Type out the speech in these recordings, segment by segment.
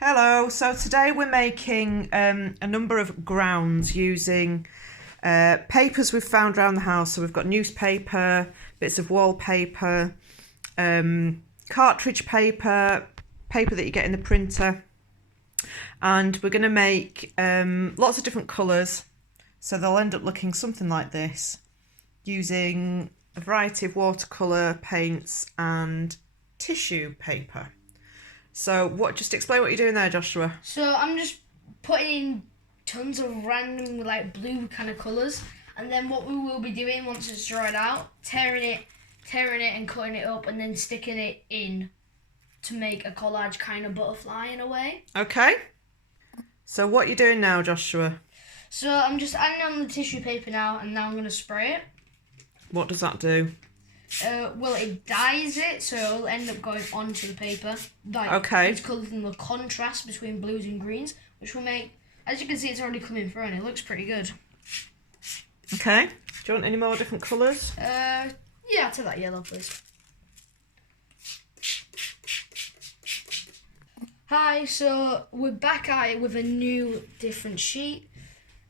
Hello, so today we're making a number of grounds using papers we've found around the house. So we've got newspaper, bits of wallpaper, cartridge paper, paper that you get in the printer, and we're going to make lots of different colours, so they'll end up looking something like this, using a variety of watercolour paints and tissue paper. So just explain what you're doing there, Joshua. So I'm just putting in tons of random like blue kind of colours, and then what we will be doing once it's dried out, tearing it and cutting it up and then sticking it in to make a collage kind of butterfly in a way. Okay. So what are you doing now, Joshua? So I'm just adding on the tissue paper now, and now I'm going to spray it. What does that do? Well, it dyes it, so it'll end up going onto the paper. Like, okay. It's causing the contrast between blues and greens, which will make, as you can see, it's already coming through and it looks pretty good. Okay. Do you want any more different colours? Yeah, I'll take that yellow, please. Hi, so we're back at it with a new, different sheet.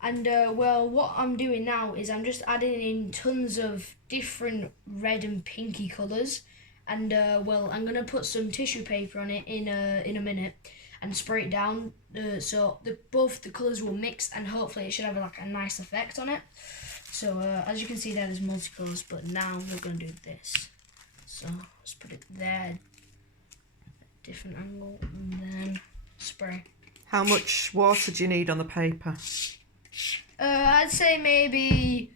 And, well, what I'm doing now is I'm just adding in tons of different red and pinky colours. And, well, I'm going to put some tissue paper on it in a minute and spray it down so both the colours will mix, and hopefully it should have, like, a nice effect on it. So, as you can see there's multicolours, but now we're going to do this. So, let's put it there, different angle, and then spray. How much water do you need on the paper? I'd say maybe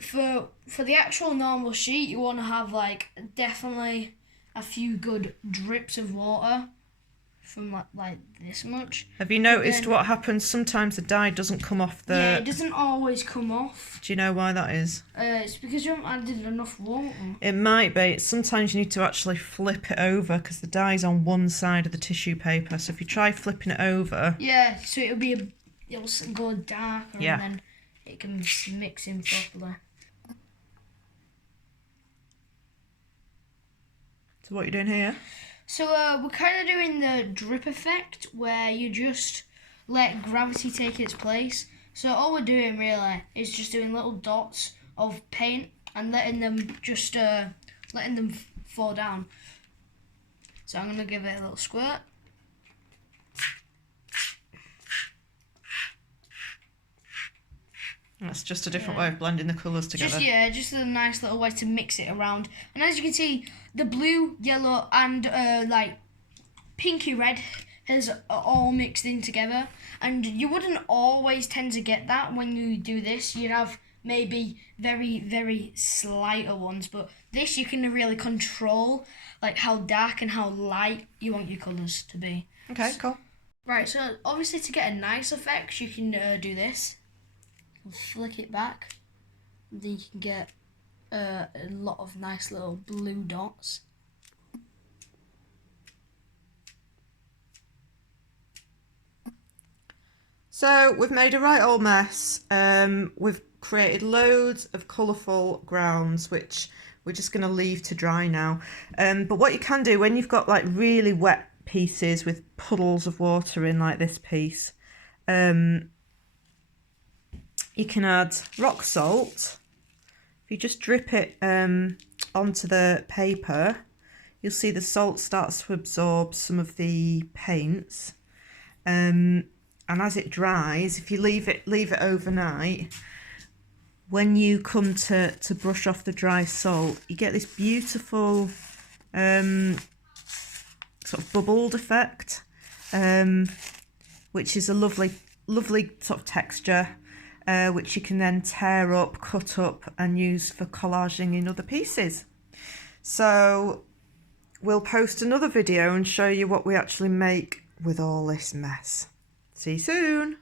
for the actual normal sheet, you want to have like definitely a few good drips of water from like this much. Have you noticed what happens? Sometimes the dye doesn't come off the... Yeah, it doesn't always come off. Do you know why that is? It's because you haven't added enough water. It might be. Sometimes you need to actually flip it over because the dye's on one side of the tissue paper. So if you try flipping it over... Yeah, so it'll go darker, yeah, and then it can mix in properly. So what are you doing here? So we're kind of doing the drip effect, where you just let gravity take its place. So all we're doing really is just doing little dots of paint and letting them fall down. So I'm gonna give it a little squirt. That's just a different way of blending the colours together. Just a nice little way to mix it around. And as you can see, the blue, yellow, and like pinky red has all mixed in together. And you wouldn't always tend to get that when you do this. You'd have maybe very, very slighter ones, but this you can really control, like how dark and how light you want your colours to be. Okay, cool. Right, so obviously to get a nice effect, you can do this. Flick it back, and then you can get a lot of nice little blue dots. So we've made a right old mess. We've created loads of colourful grounds, which we're just going to leave to dry now. But what you can do when you've got like really wet pieces with puddles of water in, like this piece, you can add rock salt. If you just drip it onto the paper, you'll see the salt starts to absorb some of the paints. And as it dries, if you leave it overnight, when you come to brush off the dry salt, you get this beautiful sort of bubbled effect, which is a lovely sort of texture. Which you can then tear up, cut up, and use for collaging in other pieces. So we'll post another video and show you what we actually make with all this mess. See you soon.